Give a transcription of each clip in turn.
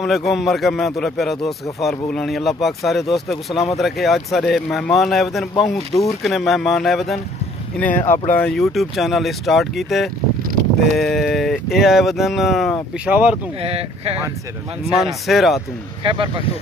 السلام علیکم مرکب میں تھوڑا پیارا دوست غفار بغلانی اللہ پاک سارے دوستوں کو سلامت رکھے. آج سارے مہمان آئے ودن بہت دور کنے مہمان آئے ودن انہیں اپنا یوٹیوب چینل سٹارٹ کیتے تے اے آئے ودن پشاور تو منسیرہ تو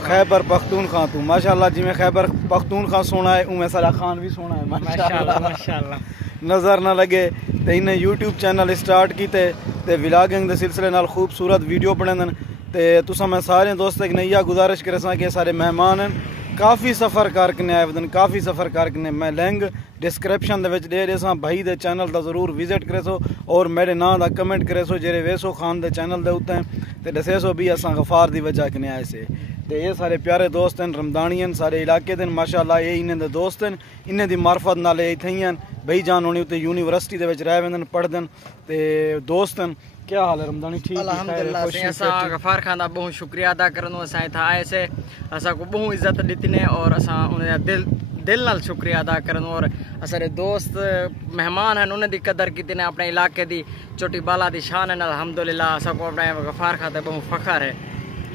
خیبر پختونخوا تو ماشاءاللہ جی میں خیبر پختونخوا سونا ہے اوہ سارا خان بھی سونا ہے ماشاءاللہ نظر نہ لگے تے انہیں یوٹیوب چینل سٹارٹ کیتے تے ولاگنگ دے سلسلے نال خوبصورت ویڈیو بناندن تے تساں میں سارے دوست ایک نیا گزارش کرے ساں کہ سارے مہمان ہیں کافی سفر کر کے آئے ودن کافی سفر کر کے میں لنک ڈسکرپشن دے وچ دے دے ساں بھائی دے چینل دا ضرور وزٹ کرے سو اور میرے نام دا کمنٹ کرے سو جڑے ویسو خان دے چینل دے اوتے تے دسے سو بھی اساں غفار دی وجہ کنے آئے سے تے یہ سارے پیارے دوست ہیں رمضانی ہیں سارے علاقے دے ماشاءاللہ یہ انہیں دے دوست ہیں انہیں دی معرفت نال ایتھے ہیں بھائی جان ہونی اوتے یونیورسٹی دے وچ رہ ویندن پڑھدن تے دوست ہیں. کیا حال ہے رمضانی ٹھیک الحمدللہ سے اسا غفار خان دا بہت شکریہ ادا کرنو اسا ایتھا آئے سے اسا کو بہت عزت دیتی نے اور اسا انہیں دل نال شکریہ ادا کرنو اور اسارے دوست مہمان ہیں انہیں دی قدر کیتی نے اپنے علاقے دی چوٹی بالا دی شان ہے الحمدللہ اسا کو اپنے غفار خان تے بہت فخر ہے.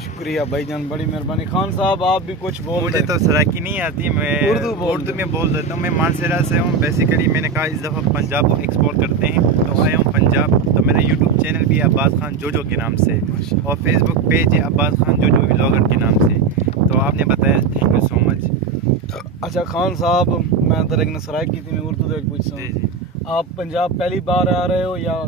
شکریہ بھائی جان بڑی مہربانی. خان صاحب آپ بھی کچھ بول. مجھے تو سرائکی نہیں آتی میں اردو میں بول دیتا ہوں. میں مانسیرہ سے ہوں بیسیکلی میں نے کہا اس دفعہ پنجاب کو ایکسپورٹ کرتے ہیں تو آیا ہوں پنجاب تو میرا یوٹیوب چینل بھی ہے عباس خان جوجو کے نام سے اور فیس بک پیج ہے عباس خان جوجو ولاگر کے نام سے. تو آپ نے بتایا تھینک یو سو مچ. اچھا خان صاحب میں تو ایک سرائکی تھی میں اردو دیکھ پوچھتا ہوں آپ پنجاب پہلی بار آ رہے ہو یا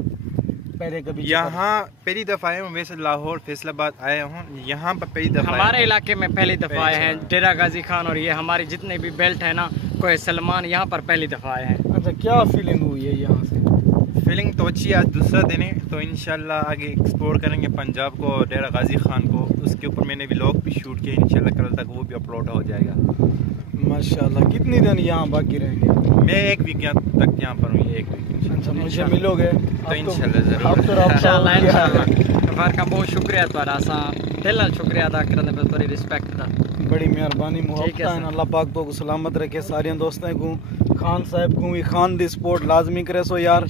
پہلے کبھی؟ یہاں پہلی دفعہ آئے ہوں ویسے لاہور فیصل آباد آئے ہوں یہاں پر پہلی دفعہ ہمارے علاقے میں پہلی دفعہ آئے ہیں ڈیرہ غازی خان اور یہ ہماری جتنے بھی بیلٹ ہیں نا کوہ سلمان یہاں پر پہلی دفعہ آئے ہیں. اچھا کیا فیلنگ ہوئی ہے یہاں سے؟ فیلنگ تو اچھی ہے. آج دوسرا دن ہے تو انشاءاللہ آگے ایکسپلور کریں گے پنجاب کو ڈیرہ غازی خان کو. اس کے اوپر میں نے ولاگ بھی شوٹ کیا انشاءاللہ کل تک وہ بھی اپلوڈ ہو جائے گا. ماشاءاللہ کتنی دن یہاں باقی رہیں گے؟ میں ایک ویک تک یہاں پر ہوں. ایک ویک اچھا مجھے ملو گے تو انشاءاللہ ضرور انشاءاللہ. غفار کا بہت شکریہ تھوڑا اسا دل نال شکریہ ادا کرنے پہ تھوڑی رسپیکٹ دا بڑی مہربانی محبت ہے. اللہ پاک تو سلامت رکھے سارے دوستوں کو. خان صاحب کو بھی خان دی سپورٹ لازمی کرے سو یار.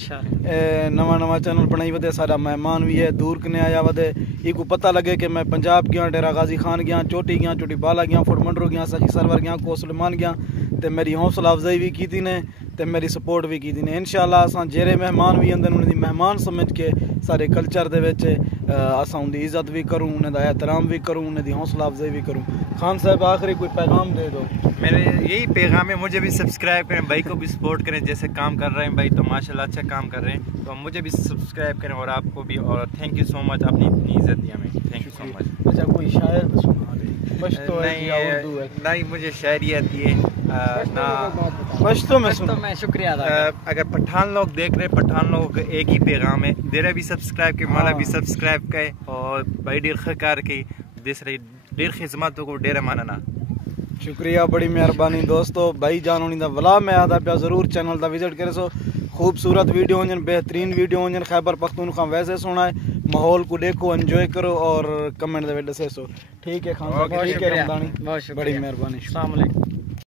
نواں چینل بنائی ودے سارا مہمان بھی ہے دور کنے آیا ودے یہ کو پتہ لگے کہ میں پنجاب گیا ڈیرہ غازی خان گیا چوٹی گیا چوٹی بالا گیا فٹ منڈرو گیا سخی سرور گیا کو سلیمان گیا تے میری حوصلہ افزائی بھی کی تھی نے تے میری سپورٹ بھی کی تھی نے. انشاءاللہ اساں جیرے مہمان بھی اندر انہیں دی مہمان سمجھ کے سارے کلچر دے وچ اساں ان دی عزت بھی کروں انہیں دا احترام بھی کروں انہیں دی حوصلہ افزائی بھی کروں. خان صاحب آخری کوئی پیغام دے دو. میرے یہی پیغام ہے مجھے بھی سبسکرائب کریں بھائی کو بھی سپورٹ کریں جیسے کام کر رہے ہیں بھائی تو ماشاءاللہ اچھا کام کر رہے ہیں تو مجھے بھی سبسکرائب کریں اور آپ کو بھی اور تھینک یو سو مچ اپنی اتنی عزت دی ہمیں. تھینک یو سو مچ. اچھا کوئی شاعر بھی سنا دے پشتو ہے یا اردو ہے؟ نہیں مجھے شاعری آتی ہے نہ پشتو میں سنا. میں شکریہ ادا اگر پٹھان لوگ دیکھ رہے پٹھان لوگوں کا ایک ہی پیغام ہے دیرا بھی سبسکرائب کے مالا بھی سبسکرائب کرے اور بھائی ڈیر خکار کی دوسرے ڈیر خدماتوں کو ڈیرا ماننا. شکریہ بڑی مہربانی دوستو. بھائی جان ہونی دا ولا میں آدھا پیا ضرور چینل دا وزٹ کرے سو خوبصورت ویڈیو ہوں بہترین ویڈیو ہوں خیبر پختونخوا ویسے سونا ہے ماحول کو دیکھو انجوائے کرو اور کمنٹ دے دسے سو. ٹھیک ہے خان صاحب ٹھیک ہے رمضانی بڑی مہربانی. السلام علیکم.